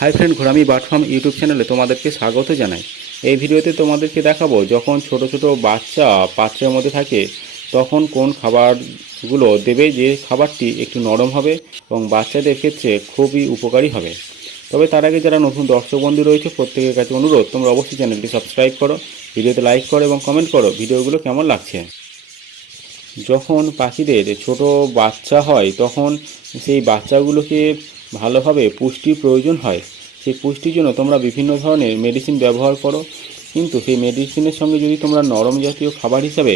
High friend, Ghorami bird farm YouTube চ্যানেলে তোমাদেরকে স্বাগত জানাই। এই ভিডিওতে তোমাদেরকে দেখাবো যখন ছোট ছোট বাচ্চা পাত্রের মধ্যে থাকে তখন কোন খাবারগুলো দেবে, যে খাবারটি একটু নরম হবে এবং বাচ্চাদের ক্ষেত্রে খুবই উপকারী হবে। তবে তার আগে যারা নতুন দর্শক বন্ধু রয়েছে প্রত্যেকের কাছে অনুরোধ, তোমরা অবশ্যই চ্যানেলটি সাবস্ক্রাইব করো, ভিডিওতে লাইক করো এবং কমেন্ট করো ভিডিওগুলো কেমন লাগছে। যখন পাখিদের ছোট বাচ্চা হয় তখন সেই বাচ্চাগুলোকে ভালোভাবে পুষ্টির প্রয়োজন হয়। সেই পুষ্টির জন্য তোমরা বিভিন্ন ধরনের মেডিসিন ব্যবহার করো, কিন্তু সেই মেডিসিনের সঙ্গে যদি তোমরা নরম জাতীয় খাবার হিসাবে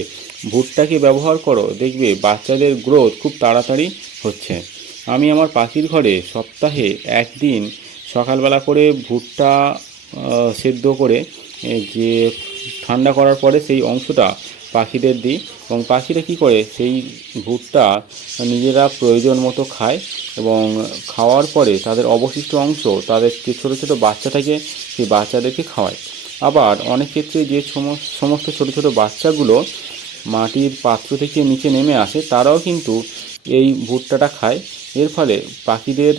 ভুট্টাকে ব্যবহার করো, দেখবে বাচ্চাদের গ্রোথ খুব তাড়াতাড়ি হচ্ছে। আমি আমার পাখির ঘরে সপ্তাহে একদিন সকালবেলা করে ভুট্টা সেদ্ধ করে যে ঠান্ডা করার পরে সেই অংশটা পাখিদের দিই, এবং পাখিরা কী করে সেই ভুট্টা নিজেরা প্রয়োজন মতো খায় এবং খাওয়ার পরে তাদের অবশিষ্ট অংশ তাদের যে ছোটো ছোটো বাচ্চা থাকে সেই বাচ্চাদেরকে খাওয়ায়। আবার অনেক ক্ষেত্রে যে সমস্ত ছোটো ছোটো বাচ্চাগুলো মাটির পাত্র থেকে নিচে নেমে আসে তারাও কিন্তু এই ভুট্টাটা খায়। এর ফলে পাখিদের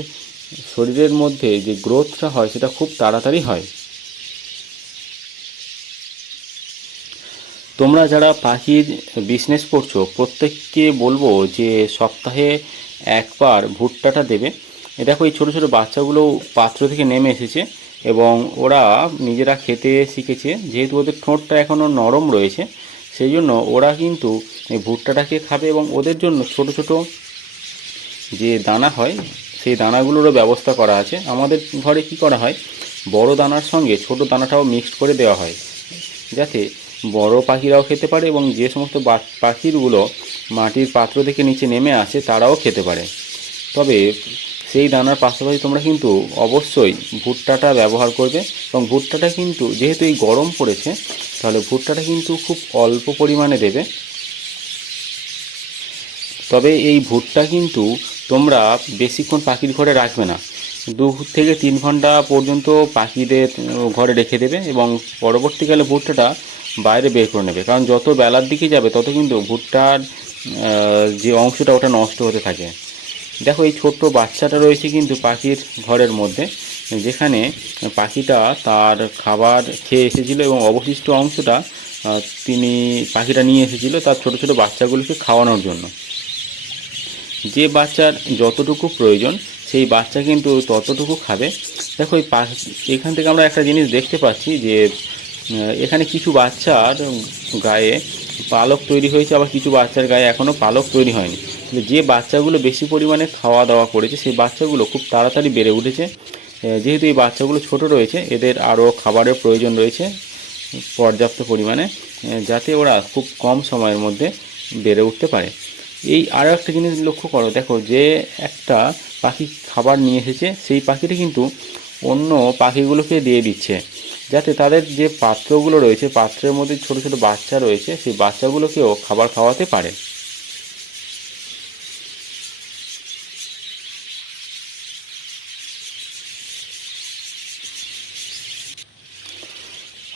শরীরের মধ্যে যে গ্রোথটা হয় সেটা খুব তাড়াতাড়ি হয়। তোমরা যারা পাখির বিজনেস করছো প্রত্যেককে বলবো যে সপ্তাহে একবার ভুট্টাটা দেবে। দেখো এই ছোটো ছোটো বাচ্চাগুলো পাত্র থেকে নেমে এসেছে এবং ওরা নিজেরা খেতে শিখেছে, যেহেতু ওদের ঠোঁটটা এখনও নরম রয়েছে সেই জন্য ওরা কিন্তু এই ভুট্টাটাকে খাবে। এবং ওদের জন্য ছোট ছোট যে দানা হয় সেই দানাগুলোরও ব্যবস্থা করা আছে। আমাদের ঘরে কি করা হয়, বড় দানার সঙ্গে ছোট দানাটাও মিক্সড করে দেওয়া হয়, যাতে বড় পাখিরাও খেতে পারে এবং যে সমস্ত পাখিগুলো মাটির পাত্র থেকে নিচে নেমে আসে তারাও খেতে পারে। তবে সেই দানার পাশাপাশি তোমরা কিন্তু অবশ্যই ভুট্টাটা ব্যবহার করবে, এবং ভুট্টাটা কিন্তু যেহেতু এই গরম পড়েছে তাহলে ভুট্টাটা কিন্তু খুব অল্প পরিমাণে দেবে। তবে এই ভুট্টা কিন্তু তোমরা বেশিক্ষণ পাখির ঘরে রাখবে না, 2 থেকে 3 ঘন্টা পর্যন্ত পাখিদের ঘরে রেখে দেবে এবং পরবর্তীকালে ভুট্টাটা বাইরে বের করে নেবে। কারণ যত বেলার দিকে যাবে তত কিন্তু ভুট্টার যে অংশটা ওটা নষ্ট হতে থাকে। দেখো এই ছোট্ট বাচ্চাটা রয়েছে কিন্তু পাখির ঘরের মধ্যে, যেখানে পাখিটা তার খাবার খেয়ে এসেছিলো এবং অবশিষ্ট অংশটা পাখিটা নিয়ে এসেছিলো তার ছোট ছোট বাচ্চাগুলোকে খাওয়ানোর জন্য। যে বাচ্চার যতটুকু প্রয়োজন সেই বাচ্চা কিন্তু ততটুকু খাবে। দেখো এখান থেকে আমরা একটা জিনিস দেখতে পাচ্ছি যে এখানে কিছু বাচ্চার গায়ে পালক তৈরি হয়েছে, আবার কিছু বাচ্চার গায়ে এখনও পালক তৈরি হয়নি। যে বাচ্চাগুলো বেশি পরিমাণে খাওয়া দাওয়া করেছে সেই বাচ্চাগুলো খুব তাড়াতাড়ি বেড়ে উঠেছে। যেহেতু এই বাচ্চাগুলো ছোট রয়েছে এদের আরও খাবারের প্রয়োজন রয়েছে পর্যাপ্ত পরিমাণে, যাতে ওরা খুব কম সময়ের মধ্যে বেড়ে উঠতে পারে। এই আরও একটা জিনিস লক্ষ্য করো, দেখো যে একটা পাখি খাবার নিয়ে এসেছে সেই পাখিটা কিন্তু অন্য পাখিগুলোকে দিয়ে দিচ্ছে, যাতে তাদের যে পাত্রগুলো রয়েছে পাত্রের মধ্যে ছোট ছোট বাচ্চা রয়েছে সেই বাচ্চাগুলোকেও খাবার খাওয়াতে পারে।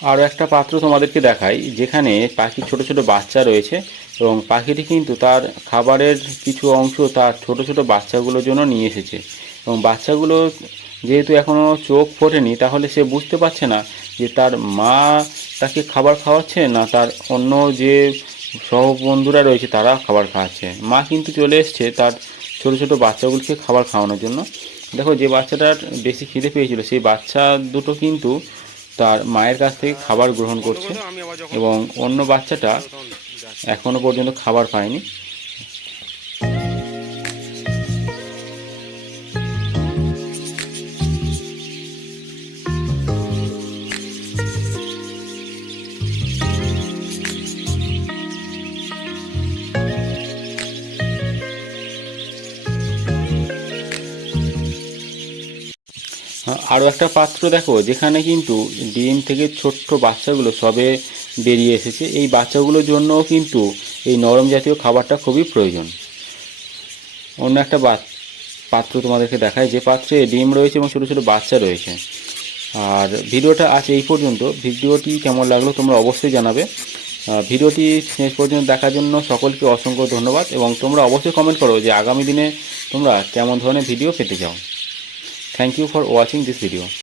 আরও একটা পাত্র তোমাদেরকে দেখাই, যেখানে পাখির ছোট ছোট বাচ্চা রয়েছে এবং পাখিটি কিন্তু তার খাবারের কিছু অংশ তার ছোট ছোট বাচ্চাগুলোর জন্য নিয়ে এসেছে। এবং বাচ্চাগুলো যেহেতু এখনও চোখ ফোটেনি তাহলে সে বুঝতে পারছে না যে তার মা তাকে খাবার খাওয়াচ্ছে না তার অন্য যে সহবন্ধুরা রয়েছে তারা খাবার খাওয়াচ্ছে। মা কিন্তু চলে এসছে তার ছোট ছোট বাচ্চাগুলোকে খাবার খাওয়ানোর জন্য। দেখো যে বাচ্চাটার বেশি খিদে পেয়েছিল সেই বাচ্চা দুটো কিন্তু তার মায়ের কাছ থেকে খাবার গ্রহণ করছে এবং অন্য বাচ্চাটা এখনও পর্যন্ত খাবার পায়নি। আরও একটা পাত্র দেখো, যেখানে কিন্তু ডিম থেকে ছোট্ট বাচ্চাগুলো সবে বেরিয়ে এসেছে। এই বাচ্চাগুলোর জন্যও কিন্তু এই নরম জাতীয় খাবারটা খুবই প্রয়োজন। অন্য একটা পাত্র তোমাদেরকে দেখায়, যে পাত্রে ডিম রয়েছে এবং ছোটো ছোটো বাচ্চা রয়েছে। আর ভিডিওটা আজ এই পর্যন্ত। ভিডিওটি কেমন লাগলো তোমরা অবশ্যই জানাবে। ভিডিওটি শেষ পর্যন্ত দেখার জন্য সকলকে অসংখ্য ধন্যবাদ, এবং তোমরা অবশ্যই কমেন্ট করো যে আগামী দিনে তোমরা কেমন ধরনের ভিডিও পেতে চাও। Thank you for watching this video.